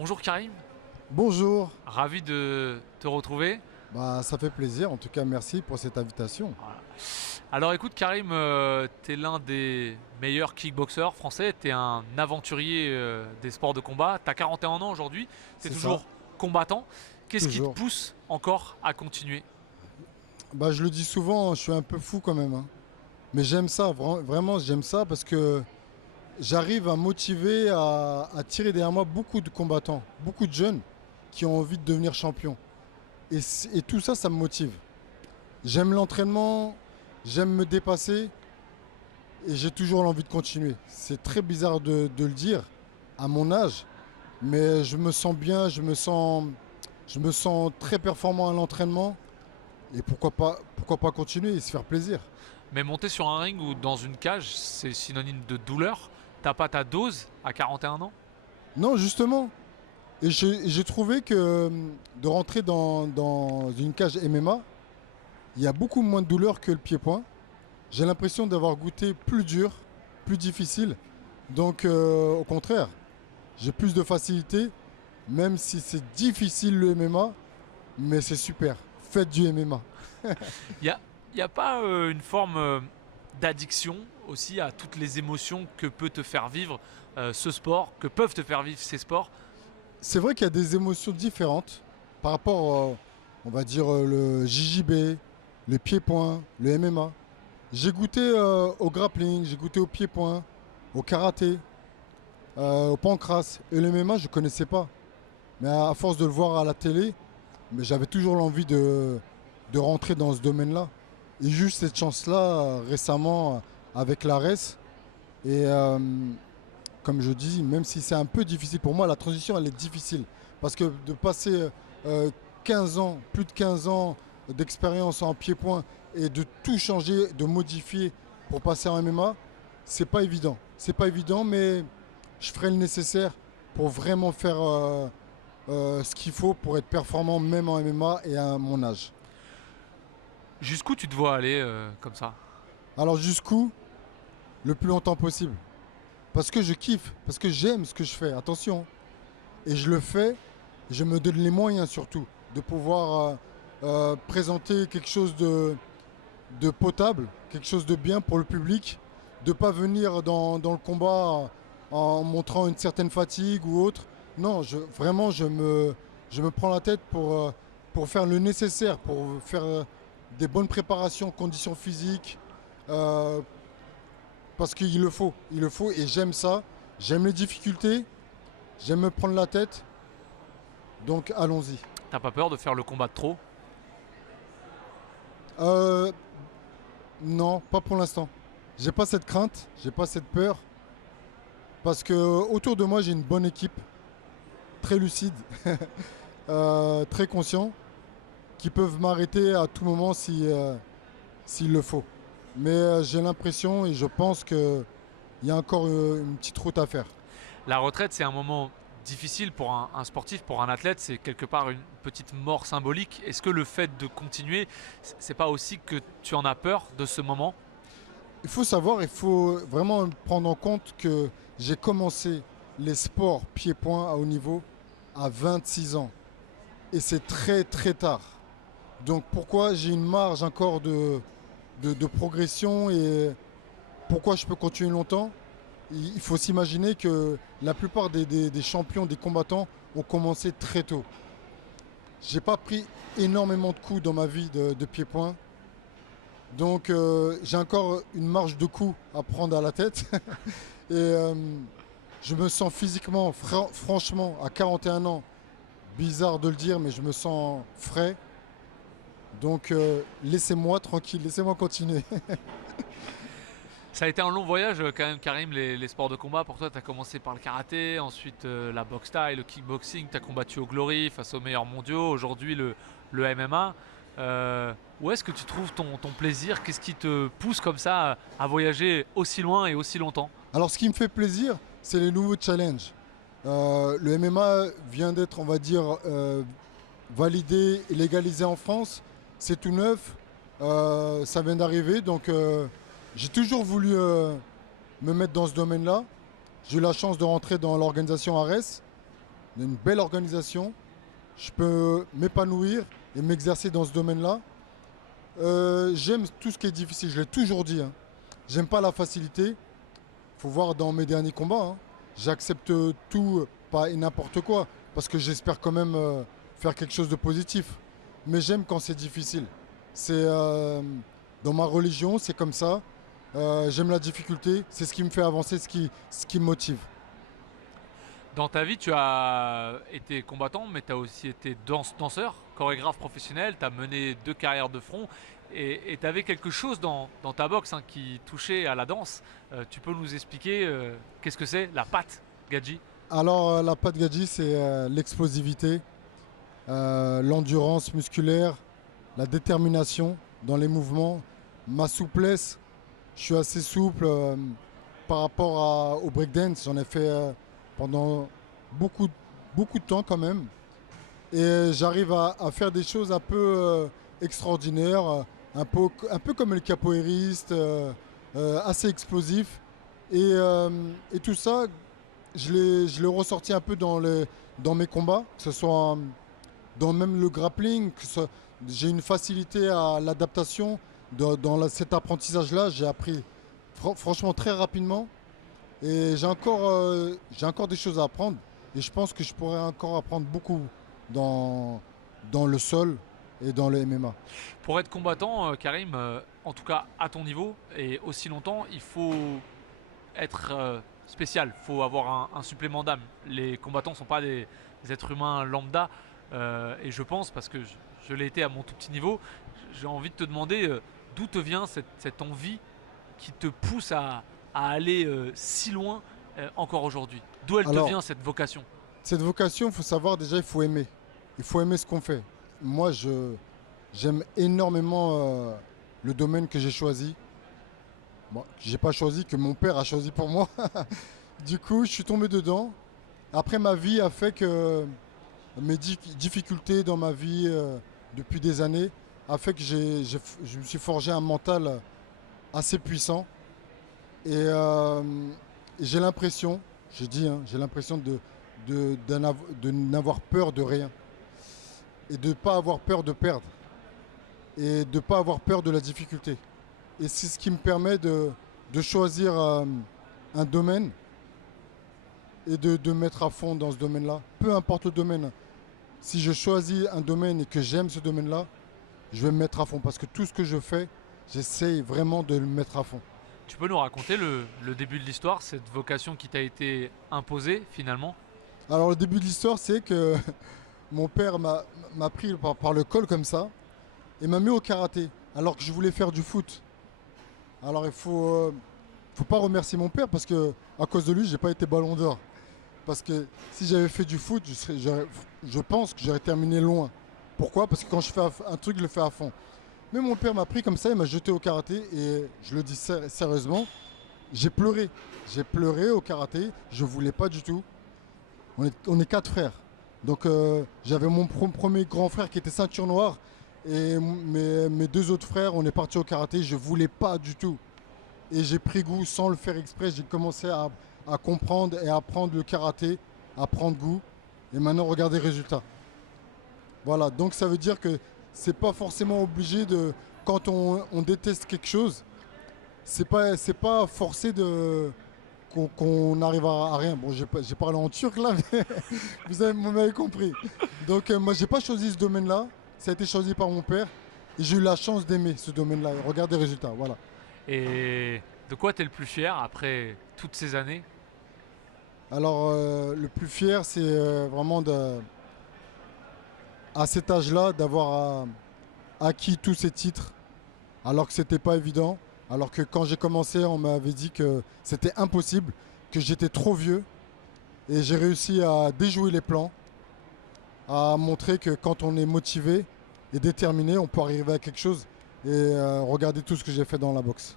Bonjour Karim, Bonjour, ravi de te retrouver. ça fait plaisir. En tout cas, merci pour cette invitation. Voilà. Alors écoute Karim, t'es l'un des meilleurs kickboxeurs français, t'es un aventurier des sports de combat, t'as 41 ans aujourd'hui, t'es C'est ça, toujours combattant. Qu'est-ce qui te toujours. pousse encore à continuer? Je le dis souvent, je suis un peu fou quand même, hein. Mais j'aime ça, vraiment, j'aime ça parce que j'arrive à motiver, à tirer derrière moi beaucoup de combattants, beaucoup de jeunes qui ont envie de devenir champions. Et tout ça, ça me motive. J'aime l'entraînement, j'aime me dépasser et j'ai toujours l'envie de continuer. C'est très bizarre de le dire à mon âge, mais je me sens bien, je me sens très performant à l'entraînement. Et pourquoi pas continuer et se faire plaisir. Mais monter sur un ring ou dans une cage, c'est synonyme de douleur. T'as pas ta dose à 41 ans? Non, justement. Et j'ai trouvé que de rentrer dans une cage MMA, il y a beaucoup moins de douleur que le pied-point. J'ai l'impression d'avoir goûté plus dur, plus difficile. Donc, au contraire, j'ai plus de facilité, même si c'est difficile le MMA, mais c'est super. Faites du MMA. Y a, y a pas une forme d'addiction aussi à toutes les émotions que peut te faire vivre ce sport, que peuvent te faire vivre ces sports? C'est vrai qu'il y a des émotions différentes par rapport, on va dire, le JJB, le pied-point, le MMA. J'ai goûté au grappling, j'ai goûté au pied-point, au karaté, au pancrace. Et le MMA, je ne connaissais pas. Mais à force de le voir à la télé, mais j'avais toujours l'envie de rentrer dans ce domaine-là. Et juste cette chance-là, récemment, avec l'ARES. Et comme je dis, même si c'est un peu difficile pour moi, la transition elle est difficile. Parce que de passer 15 ans, plus de 15 ans d'expérience en pied-point et de tout changer, de modifier pour passer en MMA, c'est pas évident. C'est pas évident, mais je ferai le nécessaire pour vraiment faire ce qu'il faut pour être performant même en MMA et à mon âge. Jusqu'où tu te vois aller comme ça? Alors jusqu'où? Le plus longtemps possible. Parce que je kiffe, parce que j'aime ce que je fais, attention. Et je le fais, je me donne les moyens surtout de pouvoir présenter quelque chose de potable, quelque chose de bien pour le public, de ne pas venir dans le combat en montrant une certaine fatigue ou autre. Non, vraiment, je me prends la tête pour faire le nécessaire, pour faire des bonnes préparations, conditions physiques, euh, parce il le faut et j'aime ça. J'aime les difficultés, j'aime me prendre la tête, donc allons-y. T'as pas peur de faire le combat de trop? Euh, non, pas pour l'instant. J'ai pas cette crainte, j'ai pas cette peur, parce que autour de moi j'ai une bonne équipe, très lucide, très conscient, qui peuvent m'arrêter à tout moment s'il le faut. Mais j'ai l'impression et je pense qu'il y a encore une petite route à faire. La retraite, c'est un moment difficile pour un sportif, pour un athlète, c'est quelque part une petite mort symbolique. Est-ce que le fait de continuer, c'est pas aussi que tu en as peur de ce moment? Il faut savoir, il faut vraiment prendre en compte que j'ai commencé les sports pied-point à haut niveau à 26 ans. Et c'est très très tard. Donc pourquoi j'ai une marge encore de progression et pourquoi je peux continuer longtemps? Il faut s'imaginer que la plupart des champions, des combattants ont commencé très tôt. J'ai pas pris énormément de coups dans ma vie de pied-point. Donc j'ai encore une marge de coups à prendre à la tête. Et je me sens physiquement, franchement, à 41 ans, bizarre de le dire, mais je me sens frais. Donc laissez-moi tranquille, laissez-moi continuer. Ça a été un long voyage quand même, Karim, les sports de combat. Pour toi, tu as commencé par le karaté, ensuite la boxe style, le kickboxing, tu as combattu au Glory face aux meilleurs mondiaux, aujourd'hui le MMA. Où est-ce que tu trouves ton plaisir? Qu'est-ce qui te pousse comme ça à voyager aussi loin et aussi longtemps? Alors ce qui me fait plaisir, c'est les nouveaux challenges. Le MMA vient d'être, on va dire, validé et légalisé en France. C'est tout neuf. Ça vient d'arriver. Donc j'ai toujours voulu me mettre dans ce domaine-là. J'ai eu la chance de rentrer dans l'organisation ARES. une belle organisation, je peux m'épanouir et m'exercer dans ce domaine-là. J'aime tout ce qui est difficile, je l'ai toujours dit, hein. J'aime pas la facilité. Il faut voir dans mes derniers combats, hein. J'accepte tout, pas et n'importe quoi, parce que j'espère quand même faire quelque chose de positif. Mais j'aime quand c'est difficile. C'est dans ma religion, c'est comme ça. J'aime la difficulté, c'est ce qui me fait avancer, ce qui me motive. Dans ta vie, tu as été combattant, mais tu as aussi été danseur, chorégraphe professionnel, tu as mené 2 carrières de front, et tu avais quelque chose dans ta boxe, hein, qui touchait à la danse. Tu peux nous expliquer qu'est-ce que c'est la patte Gadji? Alors la patte Gadji, c'est l'explosivité, l'endurance musculaire, la détermination dans les mouvements, ma souplesse. Je suis assez souple par rapport au breakdance. J'en ai fait pendant beaucoup, beaucoup de temps quand même. Et j'arrive à faire des choses un peu extraordinaires, un peu comme les capoeiristes, assez explosifs. Et tout ça, je l'ai ressorti un peu dans mes combats, que ce soit dans même le grappling. J'ai une facilité à l'adaptation. Cet apprentissage-là, j'ai appris franchement très rapidement. Et j'ai encore des choses à apprendre. Et je pense que je pourrais encore apprendre beaucoup dans, dans le sol et dans le MMA. Pour être combattant, Karim, en tout cas à ton niveau et aussi longtemps, il faut être spécial, il faut avoir un supplément d'âme. Les combattants ne sont pas des êtres humains lambda, et je pense, parce que je l'ai été à mon tout petit niveau, j'ai envie de te demander d'où te vient cette envie qui te pousse à aller si loin encore aujourd'hui. D'où elle te Alors, vient cette vocation? cette vocation, il faut savoir déjà, il faut aimer. Il faut aimer ce qu'on fait. Moi, j'aime énormément le domaine que j'ai choisi. Bon, j'ai pas choisi, que mon père a choisi pour moi. Du coup, je suis tombé dedans. Après, ma vie a fait que mes difficultés dans ma vie depuis des années a fait que je me suis forgé un mental assez puissant. Et j'ai l'impression, j'ai dit, hein, j'ai l'impression de n'avoir peur de rien. Et de ne pas avoir peur de perdre. Et de ne pas avoir peur de la difficulté. Et c'est ce qui me permet de choisir un domaine et de mettre à fond dans ce domaine-là. Peu importe le domaine. Si je choisis un domaine et que j'aime ce domaine-là, je vais me mettre à fond. Parce que tout ce que je fais, j'essaye vraiment de le mettre à fond. Tu peux nous raconter le début de l'histoire, cette vocation qui t'a été imposée finalement? Alors le début de l'histoire, c'est que mon père m'a pris par le col comme ça et m'a mis au karaté. Alors que je voulais faire du foot. Alors faut pas remercier mon père parce que à cause de lui, j'ai pas été ballon d'or. Parce que si j'avais fait du foot, je pense que j'aurais terminé loin. Pourquoi? Parce que quand je fais un truc, je le fais à fond. Mais mon père m'a pris comme ça, il m'a jeté au karaté et je le dis sérieusement, j'ai pleuré. J'ai pleuré au karaté, je voulais pas du tout. On est 4 frères. Donc j'avais mon premier grand frère qui était ceinture noire et mes 2 autres frères, on est partis au karaté, je voulais pas du tout. Et j'ai pris goût sans le faire exprès, j'ai commencé à comprendre et à apprendre le karaté, à prendre goût. Et maintenant, regardez les résultats. Voilà, donc ça veut dire que c'est pas forcément obligé de. Quand on déteste quelque chose, c'est pas forcé qu'on arrive à rien. Bon, j'ai parlé en turc là, mais vous m'avez compris. Donc moi, j'ai pas choisi ce domaine-là, ça a été choisi par mon père. Et j'ai eu la chance d'aimer ce domaine-là. Regardez les résultats, voilà. Et de quoi tu es le plus fier après toutes ces années? Alors, le plus fier, c'est vraiment à cet âge-là d'avoir acquis tous ces titres, alors que c'était pas évident. Alors que quand j'ai commencé, on m'avait dit que c'était impossible, que j'étais trop vieux. Et j'ai réussi à déjouer les plans, à montrer que quand on est motivé et déterminé, on peut arriver à quelque chose. Et regardez tout ce que j'ai fait dans la boxe.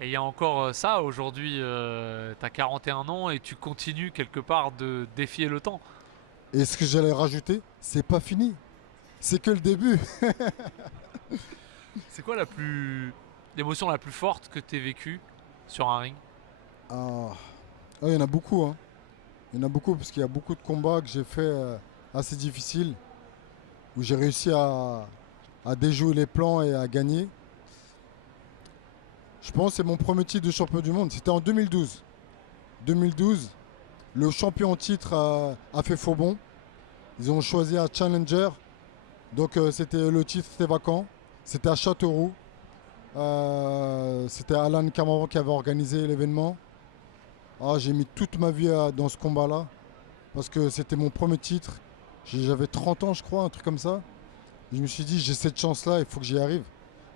Et il y a encore ça, aujourd'hui, tu as 41 ans et tu continues quelque part de défier le temps. Et ce que j'allais rajouter, c'est pas fini. C'est que le début. C'est quoi l'émotion la plus forte que tu aies vécue sur un ring? Ah, il y en a beaucoup, hein. Il y en a beaucoup parce qu'il y a beaucoup de combats que j'ai fait assez difficiles, où j'ai réussi à déjouer les plans et à gagner. Je pense que c'est mon premier titre de champion du monde. C'était en 2012. 2012, le champion en titre a fait faux bond. Ils ont choisi un challenger. Donc le titre était vacant. C'était à Châteauroux. C'était Alan Camaro qui avait organisé l'événement. Ah, j'ai mis toute ma vie dans ce combat-là. Parce que c'était mon premier titre. J'avais 30 ans, je crois, un truc comme ça. Et je me suis dit, j'ai cette chance-là, il faut que j'y arrive.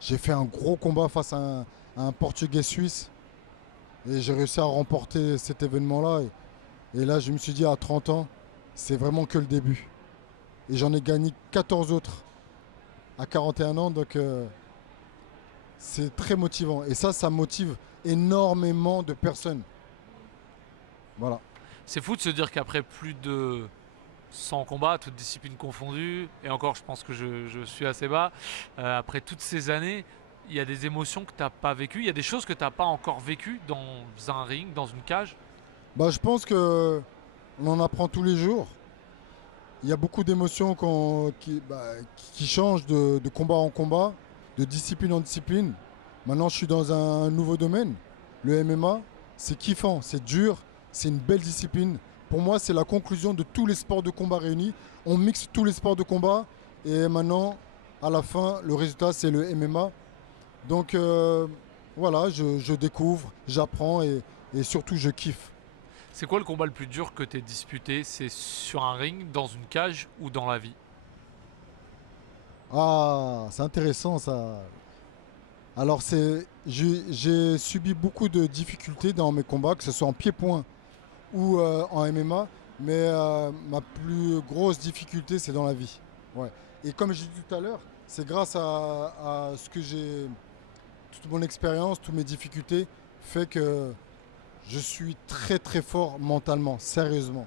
J'ai fait un gros combat face à un Portugais suisse. Et j'ai réussi à remporter cet événement-là. Et là, je me suis dit, à 30 ans, c'est vraiment que le début. Et j'en ai gagné 14 autres à 41 ans. Donc, c'est très motivant. Et ça motive énormément de personnes. Voilà. C'est fou de se dire qu'après plus de 100 combats, toutes disciplines confondues, et encore je pense que je suis assez bas, après toutes ces années, il y a des émotions que tu n'as pas vécues, il y a des choses que tu n'as pas encore vécues dans un ring, dans une cage. Bah, je pense que on en apprend tous les jours. Il y a beaucoup d'émotions qui changent de combat en combat, de discipline en discipline. Maintenant, je suis dans un nouveau domaine, le MMA. C'est kiffant, c'est dur, c'est une belle discipline. Pour moi, c'est la conclusion de tous les sports de combat réunis. On mixe tous les sports de combat et maintenant, à la fin, le résultat, c'est le MMA. Donc voilà, je découvre, j'apprends et surtout, je kiffe. C'est quoi le combat le plus dur que tu aies disputé? C'est sur un ring, dans une cage ou dans la vie? Ah, c'est intéressant ça. Alors, j'ai subi beaucoup de difficultés dans mes combats, que ce soit en pied-point ou en MMA, mais ma plus grosse difficulté, c'est dans la vie. Ouais. Et comme j'ai dit tout à l'heure, c'est grâce à ce que j'ai, toute mon expérience, toutes mes difficultés, fait que je suis très très fort mentalement, sérieusement.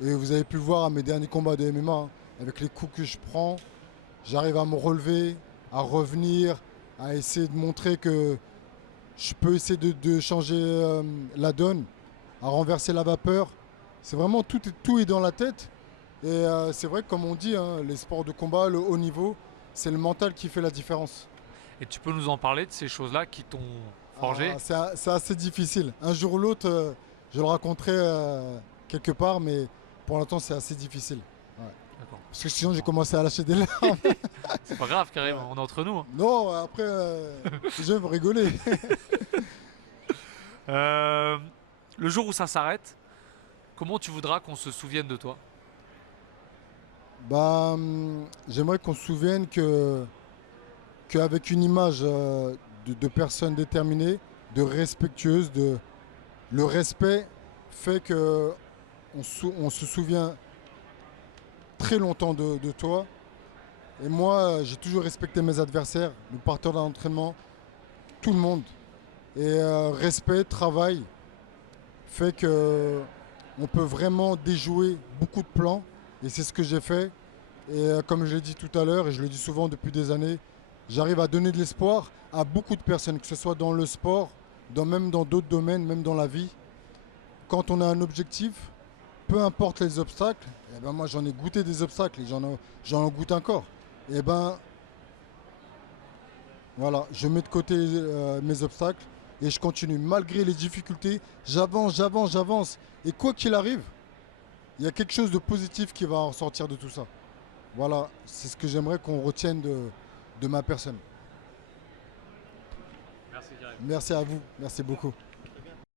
Et vous avez pu le voir à mes derniers combats de MMA, hein, avec les coups que je prends, j'arrive à me relever, à revenir, à essayer de montrer que je peux essayer de changer la donne, à renverser la vapeur. C'est vraiment tout est dans la tête. Et c'est vrai que comme on dit, hein, les sports de combat, le haut niveau, c'est le mental qui fait la différence. Et tu peux nous en parler de ces choses-là qui t'ont forgé? Ah, c'est assez difficile. Un jour ou l'autre, je le raconterai quelque part, mais pour l'instant, c'est assez difficile. Ouais. D'accord. Parce que sinon, j'ai commencé à lâcher des larmes. C'est pas grave, Karim, on est entre nous, hein. Non, après, les gens vont rigoler. Euh, le jour où ça s'arrête, comment tu voudras qu'on se souvienne de toi? Bah, j'aimerais qu'on se souvienne qu'avec une image de personnes déterminées, de respectueuses, le respect fait que on se souvient très longtemps de toi. Et moi, j'ai toujours respecté mes adversaires, mes partenaires d'entraînement, tout le monde. Et respect, travail fait que on peut vraiment déjouer beaucoup de plans. Et c'est ce que j'ai fait. Et comme je l'ai dit tout à l'heure, et je le dis souvent depuis des années, j'arrive à donner de l'espoir à beaucoup de personnes, que ce soit dans le sport, même dans d'autres domaines, même dans la vie. Quand on a un objectif, peu importe les obstacles, et ben moi j'en ai goûté des obstacles et j'en goûte encore. Et ben voilà, je mets de côté mes obstacles et je continue. Malgré les difficultés, j'avance, j'avance, j'avance. Et quoi qu'il arrive, il y a quelque chose de positif qui va en ressortir de tout ça. Voilà, c'est ce que j'aimerais qu'on retienne de ma personne. Merci, Karim. Merci à vous, merci beaucoup.